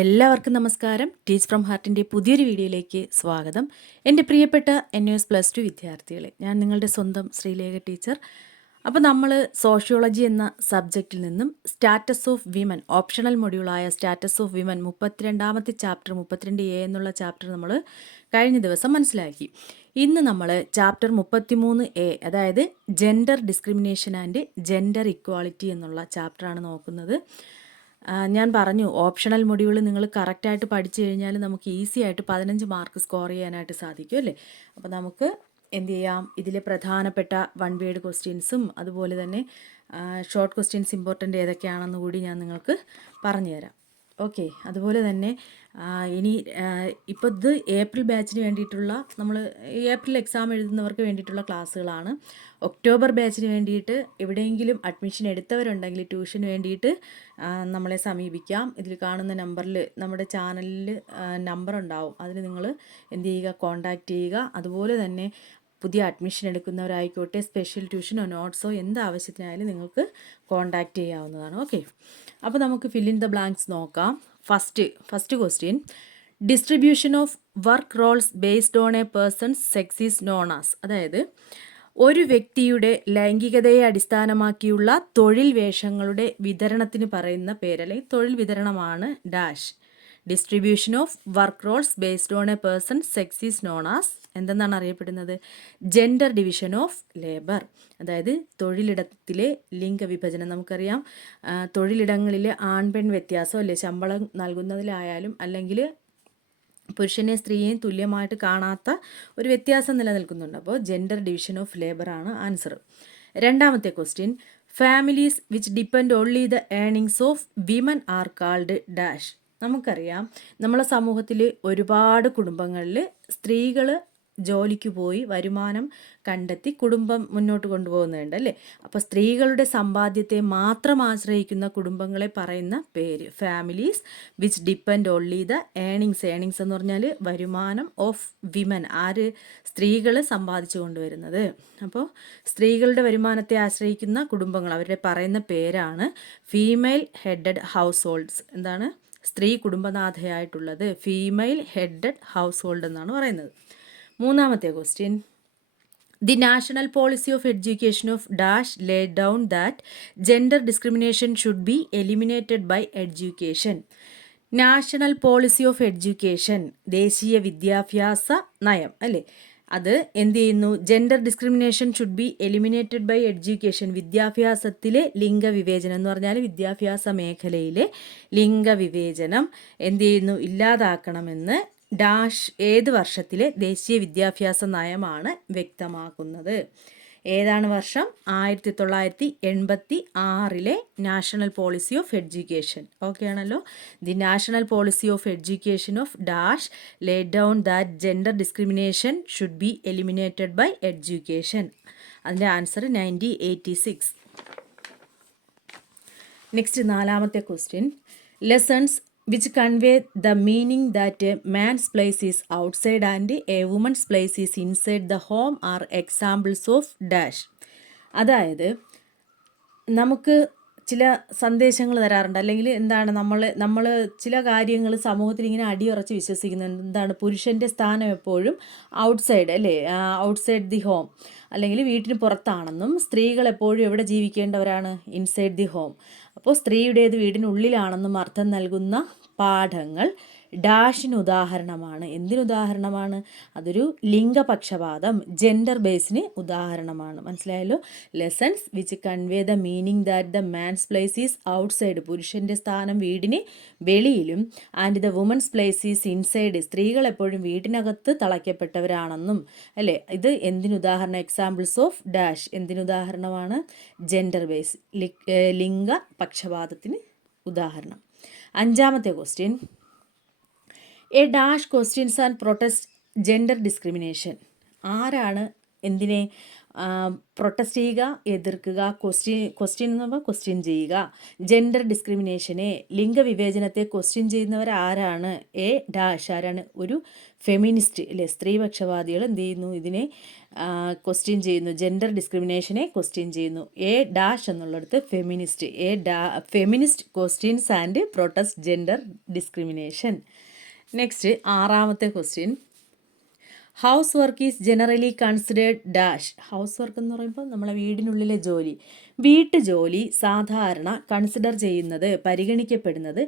എല്ലാവർക്കും നമസ്കാരം. Teach from ഹാർട്ടിൻ്റെ പുതിയൊരു വീഡിയോയിലേക്ക് സ്വാഗതം. എൻ്റെ പ്രിയപ്പെട്ട NUS+2 വിദ്യാർത്ഥികളെ, ഞാൻ നിങ്ങളുടെ സ്വന്തം ശ്രീലേഖ ടീച്ചർ. അപ്പോൾ നമ്മൾ സോഷ്യോളജി എന്ന സബ്ജക്റ്റിൽ നിന്നും സ്റ്റാറ്റസ് ഓഫ് വിമൻ, ഓപ്ഷണൽ മൊഡ്യൂളായ സ്റ്റാറ്റസ് ഓഫ് വിമൻ 32ാമത്തെ ചാപ്റ്റർ 32A എന്നുള്ള ചാപ്റ്റർ നമ്മൾ കഴിഞ്ഞ ദിവസം മനസ്സിലാക്കി. ഇന്ന് നമ്മൾ ചാപ്റ്റർ 33A, അതായത് gender discrimination and gender equality എന്നുള്ള ചാപ്റ്ററാണ് നോക്കുന്നത്. ഞാൻ പറഞ്ഞു, ഓപ്ഷണൽ മൊഡ്യൂൾ നിങ്ങൾ കറക്റ്റായിട്ട് പഠിച്ചു കഴിഞ്ഞാൽ നമുക്ക് ഈസി ആയിട്ട് 15 മാർക്ക് സ്കോർ ചെയ്യാനായിട്ട് സാധിക്കും അല്ലേ. അപ്പോൾ നമുക്ക് എന്ത് ചെയ്യാം, ഇതിലെ പ്രധാനപ്പെട്ട വൺ വേർഡ് ക്വസ്റ്റ്യൻസും അതുപോലെ തന്നെ ഷോർട്ട് ക്വസ്റ്റ്യൻസ് ഇമ്പോർട്ടൻ്റ് ഏതൊക്കെയാണെന്ന് കൂടി ഞാൻ നിങ്ങൾക്ക് പറഞ്ഞുതരാം. ഓക്കെ, അതുപോലെ തന്നെ ഇനി ഇപ്പോൾ ഇത് ഏപ്രിൽ ബാച്ചിന് വേണ്ടിയിട്ടുള്ള, നമ്മൾ ഏപ്രിൽ എക്സാം എഴുതുന്നവർക്ക് വേണ്ടിയിട്ടുള്ള ക്ലാസ്സുകളാണ്. ഒക്ടോബർ ബാച്ചിന് വേണ്ടിയിട്ട് എവിടെയെങ്കിലും അഡ്മിഷൻ എടുത്തവരുണ്ടെങ്കിൽ ട്യൂഷന് വേണ്ടിയിട്ട് നമ്മളെ സമീപിക്കാം. ഇതിൽ കാണുന്ന നമ്പറിൽ, നമ്മുടെ ചാനലിൽ നമ്പർ ഉണ്ടാവും, അതിന് നിങ്ങൾ എന്ത് ചെയ്യുക, കോൺടാക്റ്റ് ചെയ്യുക. അതുപോലെ തന്നെ പുതിയ അഡ്മിഷൻ എടുക്കുന്നവരായിക്കോട്ടെ, സ്പെഷ്യൽ ട്യൂഷനോ നോട്ട്സോ എന്ത് ആവശ്യത്തിനായാലും നിങ്ങൾക്ക് കോൺടാക്റ്റ് ചെയ്യാവുന്നതാണ്. ഓക്കെ, അപ്പോൾ നമുക്ക് ഫിൽ ഇൻ ദ ബ്ലാങ്ക്സ് നോക്കാം. First question, distribution of work roles based on a person's sex is known as. അതായത് ഒരു വ്യക്തിയുടെ ലൈംഗികതയെ അടിസ്ഥാനമാക്കിയുള്ള തൊഴിൽ വേഷങ്ങളുടെ വിതരണത്തിന് പറയുന്ന പേര്, അല്ലെങ്കിൽ തൊഴിൽ വിതരണമാണ് dash. Distribution of work roles based on a person sex is known as എന്തെന്നാണ് അറിയപ്പെടുന്നത്? Gender division of labour. അതായത് തൊഴിലിടത്തിലെ ലിംഗവിഭജനം. നമുക്കറിയാം, തൊഴിലിടങ്ങളിലെ ആൺപെൺ വ്യത്യാസം അല്ലേ, ശമ്പളം നൽകുന്നതിലായാലും അല്ലെങ്കിൽ പുരുഷനെ സ്ത്രീയെയും തുല്യമായിട്ട് കാണാത്ത ഒരു വ്യത്യാസം നിലനിൽക്കുന്നുണ്ട്. അപ്പോൾ ജെൻഡർ ഡിവിഷൻ ഓഫ് ലേബർ ആണ് ആൻസർ. രണ്ടാമത്തെ question, families which depend only the earnings of women are called dash. നമുക്കറിയാം, നമ്മളെ സമൂഹത്തിൽ ഒരുപാട് കുടുംബങ്ങളിൽ സ്ത്രീകൾ ജോലിക്ക് പോയി വരുമാനം കണ്ടെത്തി കുടുംബം മുന്നോട്ട് കൊണ്ടുപോകുന്നുണ്ട് അല്ലേ. അപ്പോൾ സ്ത്രീകളുടെ സമ്പാദ്യത്തെ മാത്രം ആശ്രയിക്കുന്ന കുടുംബങ്ങളെ പറയുന്ന പേര് families which depend only the earnings. Earnings എന്ന് പറഞ്ഞാൽ വരുമാനം ഓഫ് വിമൻ, ആര്? സ്ത്രീകൾ സമ്പാദിച്ചു കൊണ്ടുവരുന്നത്. അപ്പോൾ സ്ത്രീകളുടെ വരുമാനത്തെ ആശ്രയിക്കുന്ന കുടുംബങ്ങൾ, അവരുടെ പറയുന്ന പേരാണ് ഫീമെയിൽ ഹെഡഡ് ഹൗസ് ഹോൾഡ്സ്. എന്താണ്? സ്ത്രീ കുടുംബനാഥയായിട്ടുള്ളത് ഫീമെയിൽ ഹെഡഡ് ഹൗസ് ഹോൾഡ് എന്നാണ് പറയുന്നത്. മൂന്നാമത്തെ question, the national policy of education of dash lay down that gender discrimination should be eliminated by education. National policy of education, ദേശീയ വിദ്യാഭ്യാസ നയം അല്ലേ, അത് എന്ത് ചെയ്യുന്നു? Gender discrimination should be eliminated by education. വിദ്യാഭ്യാസത്തിലെ ലിംഗവിവേചനം എന്ന് പറഞ്ഞാൽ വിദ്യാഭ്യാസ മേഖലയിലെ ലിംഗവിവേചനം എന്ത് ചെയ്യുന്നു? ഇല്ലാതാക്കണമെന്ന് ഡാഷ് ഏത് വർഷത്തിലെ ദേശീയ വിദ്യാഭ്യാസ നയമാണ് വ്യക്തമാക്കുന്നത്? ഏതാണ് വർഷം? 1986 national policy of education. Okay ആണല്ലോ. The national policy of education of dash lay down that gender discrimination should be eliminated by education. അതിൻ്റെ ആൻസർ 1986. നെക്സ്റ്റ്, നാലാമത്തെ question, lessons which convey the meaning that a man's place is outside and a woman's place is inside the home are examples of dash. അതായത് നമുക്ക് ചില സന്ദേശങ്ങൾ തരാറുണ്ട്, അല്ലെങ്കിൽ എന്താണ്, നമ്മൾ ചില കാര്യങ്ങൾ സമൂഹത്തിൽ ഇങ്ങനെ അടിയുറച്ച് വിശ്വസിക്കുന്നുണ്ട്. എന്താണ്? പുരുഷൻ്റെ സ്ഥാനം എപ്പോഴും ഔട്ട്സൈഡ് അല്ലേ, ഔട്ട്സൈഡ് ദി ഹോം, അല്ലെങ്കിൽ വീട്ടിന് പുറത്താണെന്നും സ്ത്രീകൾ എപ്പോഴും എവിടെ ജീവിക്കേണ്ടവരാണ്? Inside the home. അപ്പോൾ സ്ത്രീയുടേത് വീടിനുള്ളിലാണെന്നും അർത്ഥം നൽകുന്ന പാഠങ്ങൾ ഡാഷിന് ഉദാഹരണമാണ്. എന്തിനുദാഹരണമാണ്? അതൊരു ലിംഗപക്ഷപാതം, ജെൻഡർ ബേസിന് ഉദാഹരണമാണ്. മനസ്സിലായല്ലോ. Lessons which convey the meaning that the man's place is outside, പുരുഷൻ്റെ സ്ഥാനം വീടിന് വെളിയിലും, and the woman's place is inside, സ്ത്രീകൾ എപ്പോഴും വീട്ടിനകത്ത് തളയ്ക്കപ്പെട്ടവരാണെന്നും അല്ലേ. ഇത് എന്തിനുദാഹരണം? എക്സാമ്പിൾസ് ഓഫ് ഡാഷ് എന്തിനുദാഹരണമാണ്? ജെൻഡർ ബേസ്, ലിംഗ പക്ഷപാതത്തിന് ഉദാഹരണം. അഞ്ചാമത്തെ question, a dash questions and protest gender discrimination. ആരാണ് എന്തിനെ പ്രൊട്ടസ്റ്റ് ചെയ്യുക, എതിർക്കുക, ക്വസ്റ്റ്യൻ എന്ന് പറയുമ്പോൾ ക്വസ്റ്റ്യൻ ചെയ്യുക. ജെൻഡർ ഡിസ്ക്രിമിനേഷനെ, ലിംഗവിവേചനത്തെ ക്വസ്റ്റ്യൻ ചെയ്യുന്നവർ ആരാണ്? എ ഡാഷ് ആരാണ്? ഒരു ഫെമിനിസ്റ്റ് അല്ലേ, സ്ത്രീപക്ഷവാദികൾ എന്ത് ചെയ്യുന്നു? ഇതിനെ ക്വസ്റ്റ്യൻ ചെയ്യുന്നു, ജെൻഡർ ഡിസ്ക്രിമിനേഷനെ ക്വസ്റ്റ്യൻ ചെയ്യുന്നു. എ ഡാഷ് എന്നുള്ളിടത്ത് feminist, feminist questions and protest gender discrimination. Next 6ാമത്തെ question, housework is generally considered dash. Housework എന്ന് പറയുമ്പോൾ നമ്മളെ വീടിനുള്ളിലെ ജോലി, വീട്ടുജോലി സാധാരണ കൺസിഡർ ചെയ്യുന്നത്, പരിഗണിക്കപ്പെടുന്നത്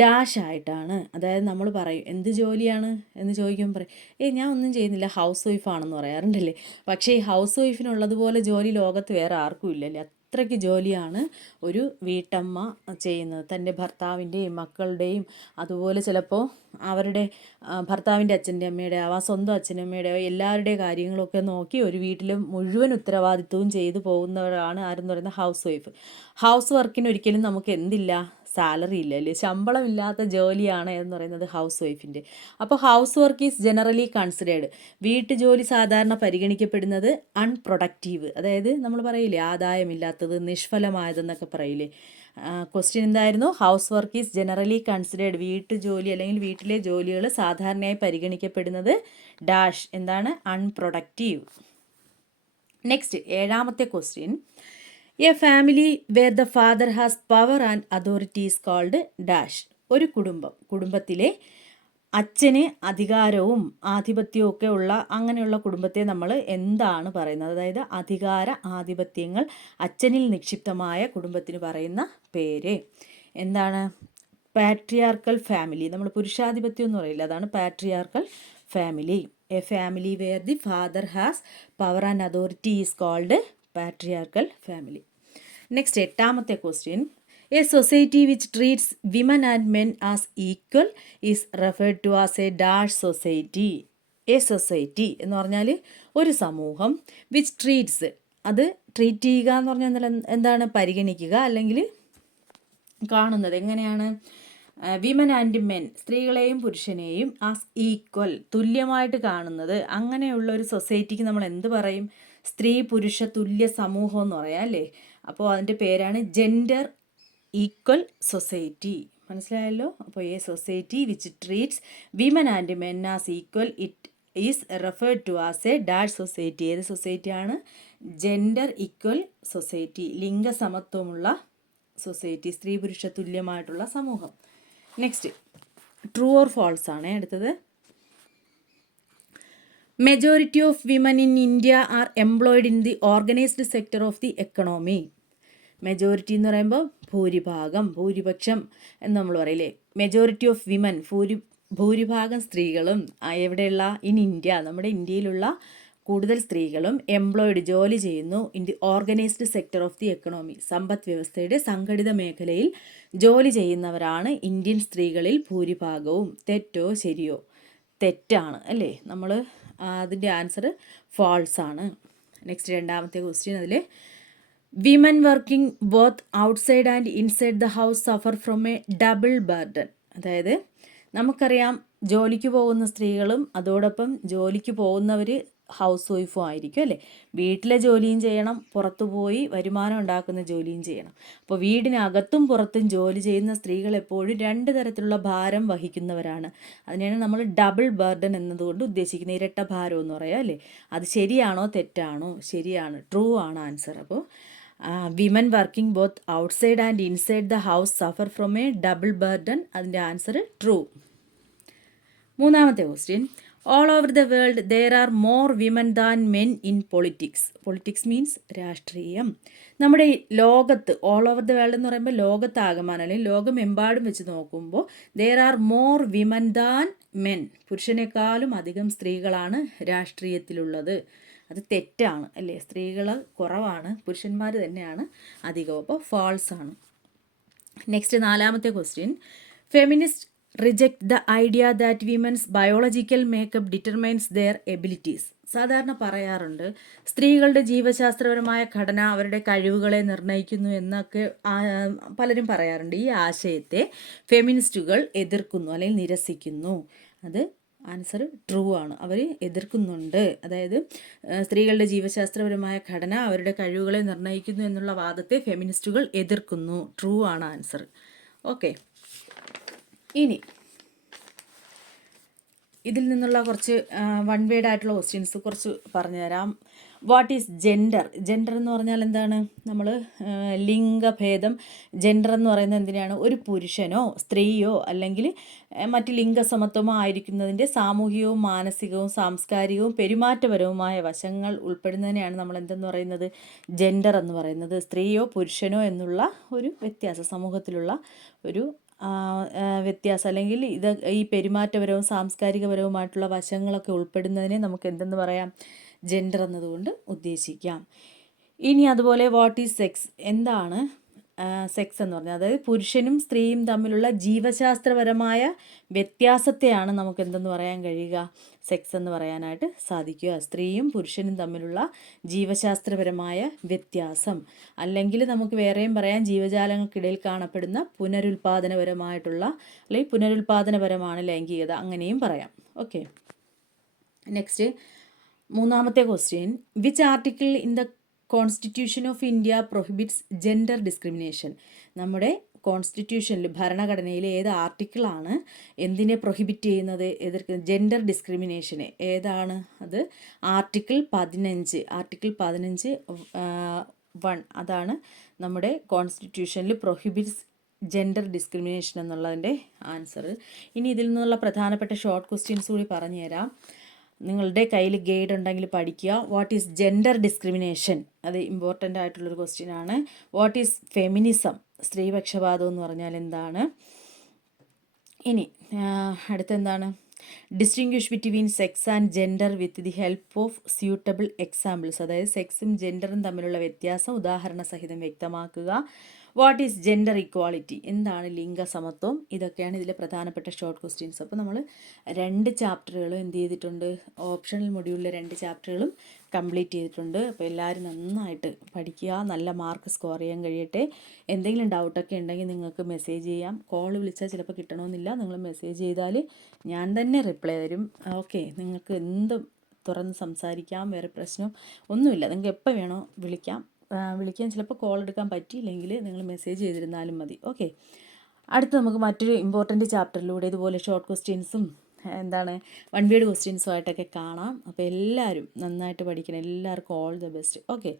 ഡാഷ് ആയിട്ടാണ്. അതായത് നമ്മൾ പറയും എന്ത് ജോലിയാണ് എന്ന് ചോദിക്കുമ്പോൾ പറയും ഞാൻ ഒന്നും ചെയ്യുന്നില്ല, ഹൗസ് വൈഫാണെന്ന് പറയാറുണ്ടല്ലേ. പക്ഷേ ഈ ഹൗസ് വൈഫിനുള്ളതുപോലെ ജോലി ലോകത്ത് വേറെ ആർക്കും ഇല്ലല്ലേ. അത്രയ്ക്ക് ജോലിയാണ് ഒരു വീട്ടമ്മ ചെയ്യുന്നത്. തൻ്റെ ഭർത്താവിൻ്റെയും മക്കളുടെയും അതുപോലെ ചിലപ്പോൾ അവരുടെ ഭർത്താവിൻ്റെ അച്ഛൻ്റെ അമ്മയുടെ ആവാം, സ്വന്തം അച്ഛനമ്മയുടെ എല്ലാവരുടെയും കാര്യങ്ങളൊക്കെ നോക്കി ഒരു വീട്ടിൽ മുഴുവൻ ഉത്തരവാദിത്വവും ചെയ്തു പോകുന്നവരാണ് ആരെന്ന് പറയുന്നത് ഹൗസ് വൈഫ്. ഹൗസ് വർക്കിന് ഒരിക്കലും നമുക്ക് എന്തില്ല, സാലറി ഇല്ല അല്ലേ, ശമ്പളമില്ലാത്ത ജോലിയാണ് എന്ന് പറയുന്നത് ഹൗസ് വൈഫിൻ്റെ. അപ്പോൾ housework is generally considered, വീട്ടുജോലി സാധാരണ പരിഗണിക്കപ്പെടുന്നത് അൺപ്രൊഡക്റ്റീവ്, അതായത് നമ്മൾ പറയില്ലേ ആദായമില്ലാത്തത്, നിഷ്ഫലമായതെന്നൊക്കെ പറയില്ലേ. ക്വസ്റ്റ്യൻ എന്തായിരുന്നു? Housework is generally considered, വീട്ടുജോലി അല്ലെങ്കിൽ വീട്ടിലെ ജോലികൾ സാധാരണയായി പരിഗണിക്കപ്പെടുന്നത് ഡാഷ് എന്താണ്? അൺപ്രൊഡക്റ്റീവ്. നെക്സ്റ്റ് 7ാമത്തെ question, a family where the father has power and authority is called dash. ഒരു കുടുംബത്തിലെ അച്ഛന് അധികാരവും ആധിപത്യവും ഒക്കെ ഉള്ള അങ്ങനെയുള്ള കുടുംബത്തെ നമ്മൾ എന്താണ് പറയുന്നത്? അതായത് ആധിപത്യങ്ങൾ അച്ഛനിൽ നിക്ഷിപ്തമായ കുടുംബത്തിന് പറയുന്ന പേര് എന്താണ്? Patriarchal family. നമ്മൾ പുരുഷാധിപത്യം എന്ന് പറയില്ല, അതാണ് patriarchal family. A family where the father has power and authority is called patriarchal family. Next 8ാമത്തെ question, a society which treats women and men as equal is referred to as a dash society. A society എന്ന് പറഞ്ഞാൽ ഒരു സമൂഹം, which treats അത് treat ചെയ്യുക എന്ന് പറഞ്ഞാൽ എന്താണ്? പരിഗണിക്കുക അല്ലെങ്കിൽ കാണുന്നത് എങ്ങനെയാണ്? വിമൻ ആൻഡ് മെൻ, സ്ത്രീകളെയും പുരുഷനെയും ആസ് ഈക്വൽ, തുല്യമായിട്ട് കാണുന്നത്. അങ്ങനെയുള്ള ഒരു സൊസൈറ്റിക്ക് നമ്മൾ എന്ത് പറയും? സ്ത്രീ പുരുഷ തുല്യ സമൂഹം എന്ന് പറയാം അല്ലേ. അപ്പോൾ അതിൻ്റെ പേരാണ് ജെൻഡർ ഈക്വൽ സൊസൈറ്റി. മനസ്സിലായല്ലോ. അപ്പോൾ a society which treats women and men as equal it is referred to as a dash society. ഏത് സൊസൈറ്റിയാണ്? ജെൻഡർ ഈക്വൽ സൊസൈറ്റി, ലിംഗസമത്വമുള്ള സൊസൈറ്റി, സ്ത്രീ പുരുഷ തുല്യമായിട്ടുള്ള സമൂഹം. നെക്സ്റ്റ് ട്രൂ ഓർ ഫാൾസ് ആണ് അടുത്തത്. Majority of women in India R employed in the organised sector of the economy. Majority എന്ന് പറയുമ്പോൾ ഭൂരിപക്ഷം എന്ന് നമ്മൾ പറയില്ലേ. മെജോറിറ്റി ഓഫ് വിമൻ, ഭൂരിഭാഗം സ്ത്രീകളും എവിടെയുള്ള? ഇൻ ഇന്ത്യ, നമ്മുടെ ഇന്ത്യയിലുള്ള കൂടുതൽ സ്ത്രീകളും എംപ്ലോയിഡ് ജോലി ചെയ്യുന്നു in the organised sector of the economy, സമ്പദ് വ്യവസ്ഥയുടെ സംഘടിത മേഖലയിൽ ജോലി ചെയ്യുന്നവരാണ് ഇന്ത്യൻ സ്ത്രീകളിൽ ഭൂരിഭാഗവും. തെറ്റോ ശരിയോ? തെറ്റാണ് അല്ലേ. നമ്മൾ അതിൻ്റെ ആൻസർ ഫാൾസ് ആണ്. നെക്സ്റ്റ് 2ാമത്തെ ക്വസ്റ്റ്യൻ, അതിൽ women working both outside and inside the house suffer from a double burden. അതായത് നമുക്കറിയാം ജോലിക്ക് പോകുന്ന സ്ത്രീകളും അതോടൊപ്പം ജോലിക്ക് പോകുന്നവർ ഹൗസ് വൈഫും ആയിരിക്കും അല്ലേ. വീട്ടിലെ ജോലിയും ചെയ്യണം, പുറത്തു പോയി വരുമാനം ഉണ്ടാക്കുന്ന ജോലിയും ചെയ്യണം. അപ്പോൾ വീടിനകത്തും പുറത്തും ജോലി ചെയ്യുന്ന സ്ത്രീകൾ എപ്പോഴും 2 തരത്തിലുള്ള ഭാരം വഹിക്കുന്നവരാണ്. അതിനെയാണ് നമ്മൾ ഡബിൾ ബർഡൻ എന്നതുകൊണ്ട് ഉദ്ദേശിക്കുന്നത്, ഇരട്ട ഭാരം എന്ന് പറയാം അല്ലേ. അത് ശരിയാണോ തെറ്റാണോ? ശരിയാണ്, ട്രൂ ആണ് ആൻസർ. അപ്പോൾ women working both outside and inside the house suffer from a double burden, അതിൻ്റെ ആൻസർ ട്രൂ. 3ാമത്തെ question, all over the world there are more women than men in politics. Politics means രാഷ്ട്രീയം. നമ്മുടെ ലോകത്ത്, all over the world എന്ന് പറയുമ്പോൾ ലോകത്താകമാനം അല്ലെങ്കിൽ ലോകമെമ്പാടും വെച്ച് നോക്കുമ്പോൾ there are more women than men, പുരുഷനേക്കാളും അധികം സ്ത്രീകളാണ് രാഷ്ട്രീയത്തിലുള്ളത്. അത് തെറ്റാണ് അല്ലേ. സ്ത്രീകൾ കുറവാണ്, പുരുഷന്മാർ തന്നെയാണ് അധികം. അപ്പോൾ ഫാൾസ് ആണ്. നെക്സ്റ്റ് 4ാമത്തെ question, feminist reject the idea that women's biological makeup determines their abilities. സാധാരണ പറയാറുണ്ട് സ്ത്രീകളുടെ ജീവശാസ്ത്രപരമായ ഘടന അവരുടെ കഴിവുകളെ നിർണ്ണയിക്കുന്നു എന്നൊക്കെ പലരും പറയാറുണ്ട്. ഈ ആശയത്തെ ഫെമിനിസ്റ്റുകൾ എതിർക്കുന്നു അല്ലെങ്കിൽ നിരസിക്കുന്നു. അത് ആൻസർ ട്രൂ ആണ്. അവർ എതിർക്കുന്നുണ്ട്. അതായത് സ്ത്രീകളുടെ ജീവശാസ്ത്രപരമായ ഘടന അവരുടെ കഴിവുകളെ നിർണ്ണയിക്കുന്നു എന്നുള്ള വാദത്തെ ഫെമിനിസ്റ്റുകൾ എതിർക്കുന്നു. ട്രൂ ആണ് ആൻസർ. ഓക്കെ, ഇനി ഇതിൽ നിന്നുള്ള കുറച്ച് വൺ വേഡ് ആയിട്ടുള്ള ക്വസ്റ്റ്യൻസ് കുറച്ച് പറഞ്ഞുതരാം. What is gender? ജെൻഡർ എന്ന് പറഞ്ഞാൽ എന്താണ്? നമ്മൾ ലിംഗഭേദം, ജെൻഡർ എന്ന് പറയുന്നത് എന്തിനാണ്? ഒരു പുരുഷനോ സ്ത്രീയോ അല്ലെങ്കിൽ മറ്റ് ലിംഗസമത്വമോ ആയിരിക്കുന്നതിൻ്റെ സാമൂഹികവും മാനസികവും സാംസ്കാരികവും പെരുമാറ്റപരവുമായ വശങ്ങൾ ഉൾപ്പെടുന്നതിനെയാണ് നമ്മൾ എന്തെന്ന് പറയുന്നത്? ജെൻഡർ എന്ന് പറയുന്നത്. സ്ത്രീയോ പുരുഷനോ എന്നുള്ള ഒരു വ്യത്യാസം, സമൂഹത്തിലുള്ള ഒരു വ്യത്യാസം, അല്ലെങ്കിൽ ഇത് ഈ പെരുമാറ്റപരവും സാംസ്കാരികപരവുമായിട്ടുള്ള വശങ്ങളൊക്കെ ഉൾപ്പെടുന്നതിനെ നമുക്ക് എന്തെന്ന് പറയാം? ജെൻഡർ എന്നതുകൊണ്ട് ഉദ്ദേശിക്കാം. ഇനി അതുപോലെ വാട്ട് ഈസ് സെക്സ്? എന്താണ് സെക്സ് എന്ന് പറഞ്ഞാൽ? അതായത് പുരുഷനും സ്ത്രീയും തമ്മിലുള്ള ജീവശാസ്ത്രപരമായ വ്യത്യാസത്തെയാണ് നമുക്ക് എന്തെന്ന് പറയാൻ കഴിയുക? സെക്സ് എന്ന് പറയാനായിട്ട് സാധിക്കുക. സ്ത്രീയും പുരുഷനും തമ്മിലുള്ള ജീവശാസ്ത്രപരമായ വ്യത്യാസം, അല്ലെങ്കിൽ നമുക്ക് വേറെയും പറയാം, ജീവജാലങ്ങൾക്കിടയിൽ കാണപ്പെടുന്ന പുനരുൽപാദനപരമായിട്ടുള്ള, അല്ലെങ്കിൽ പുനരുൽപാദനപരമാണ് ലൈംഗികത, അങ്ങനെയും പറയാം. ഓക്കെ, നെക്സ്റ്റ് മൂന്നാമത്തെ question. Which article in the constitution of India prohibits gender discrimination? നമ്മുടെ കോൺസ്റ്റിറ്റ്യൂഷനിൽ, ഭരണഘടനയിൽ ഏത് ആർട്ടിക്കിളാണ് എന്തിനെ പ്രൊഹിബിറ്റ് ചെയ്യുന്നത്, എതിർക്കുന്നത്? ജെൻഡർ ഡിസ്ക്രിമിനേഷനെ. ഏതാണ് അത്? ആർട്ടിക്കിൾ 15. ആർട്ടിക്കിൾ 15(1) അതാണ് നമ്മുടെ കോൺസ്റ്റിറ്റ്യൂഷനിൽ പ്രൊഹിബിറ്റ്സ് ജെൻഡർ ഡിസ്ക്രിമിനേഷൻ എന്നുള്ളതിൻ്റെ ആൻസർ. ഇനി ഇതിൽ നിന്നുള്ള പ്രധാനപ്പെട്ട ഷോർട്ട് ക്വസ്റ്റ്യൻസ് കൂടി പറഞ്ഞുതരാം. നിങ്ങളുടെ കയ്യിൽ ഗൈഡ് ഉണ്ടെങ്കിൽ പഠിക്കുക. What is gender discrimination? അത് ഇമ്പോർട്ടൻ്റ് ആയിട്ടുള്ളൊരു ക്വസ്റ്റ്യൻ ആണ്. What is feminism? സ്ത്രീപക്ഷപാതം എന്ന് പറഞ്ഞാൽ എന്താണ്? ഇനി അടുത്തെന്താണ്? Distinguish between sex and gender with the help of suitable examples. അതായത് സെക്സും ജെൻഡറും തമ്മിലുള്ള വ്യത്യാസം ഉദാഹരണ സഹിതം വ്യക്തമാക്കുക. What is gender equality? എന്താണ് ലിംഗസമത്വം? ഇതൊക്കെയാണ് ഇതിലെ പ്രധാനപ്പെട്ട ഷോർട്ട് ക്വസ്റ്റ്യൻസ്. അപ്പോൾ നമ്മൾ 2 ചാപ്റ്ററുകളും എന്ത് ചെയ്തിട്ടുണ്ട്? ഓപ്ഷണൽ മൊഡ്യൂളിലെ 2 ചാപ്റ്ററുകളും കംപ്ലീറ്റ് ചെയ്തിട്ടുണ്ട്. അപ്പോൾ എല്ലാവരും നന്നായിട്ട് പഠിക്കുക, നല്ല മാർക്ക് സ്കോർ ചെയ്യാൻ കഴിയട്ടെ. എന്തെങ്കിലും ഡൗട്ടൊക്കെ ഉണ്ടെങ്കിൽ നിങ്ങൾക്ക് മെസ്സേജ് ചെയ്യാം. കോൾ വിളിച്ചാൽ ചിലപ്പോൾ കിട്ടണമെന്നില്ല. നിങ്ങൾ മെസ്സേജ് ചെയ്താൽ ഞാൻ തന്നെ റിപ്ലൈ തരും. ഓക്കെ, നിങ്ങൾക്ക് എന്തും തുറന്ന് സംസാരിക്കാം, വേറെ പ്രശ്നം ഒന്നുമില്ല. നിങ്ങൾക്ക് എപ്പോൾ വേണോ വിളിക്കാൻ ചിലപ്പോൾ കോൾ എടുക്കാൻ പറ്റിയില്ലെങ്കിൽ നിങ്ങൾ മെസ്സേജ് ചെയ്തിരുന്നാലും മതി. ഓക്കെ, അടുത്ത് നമുക്ക് മറ്റൊരു ഇമ്പോർട്ടൻറ്റ് ചാപ്റ്ററിലൂടെ ഇതുപോലെ ഷോർട്ട് ക്വസ്റ്റ്യൻസും വൺ വേഡ് ക്വസ്റ്റ്യൻസും ആയിട്ടൊക്കെ കാണാം. അപ്പോൾ എല്ലാവരും നന്നായിട്ട് പഠിക്കണം. എല്ലാവർക്കും ഓൾ ദ ബെസ്റ്റ്. ഓക്കെ.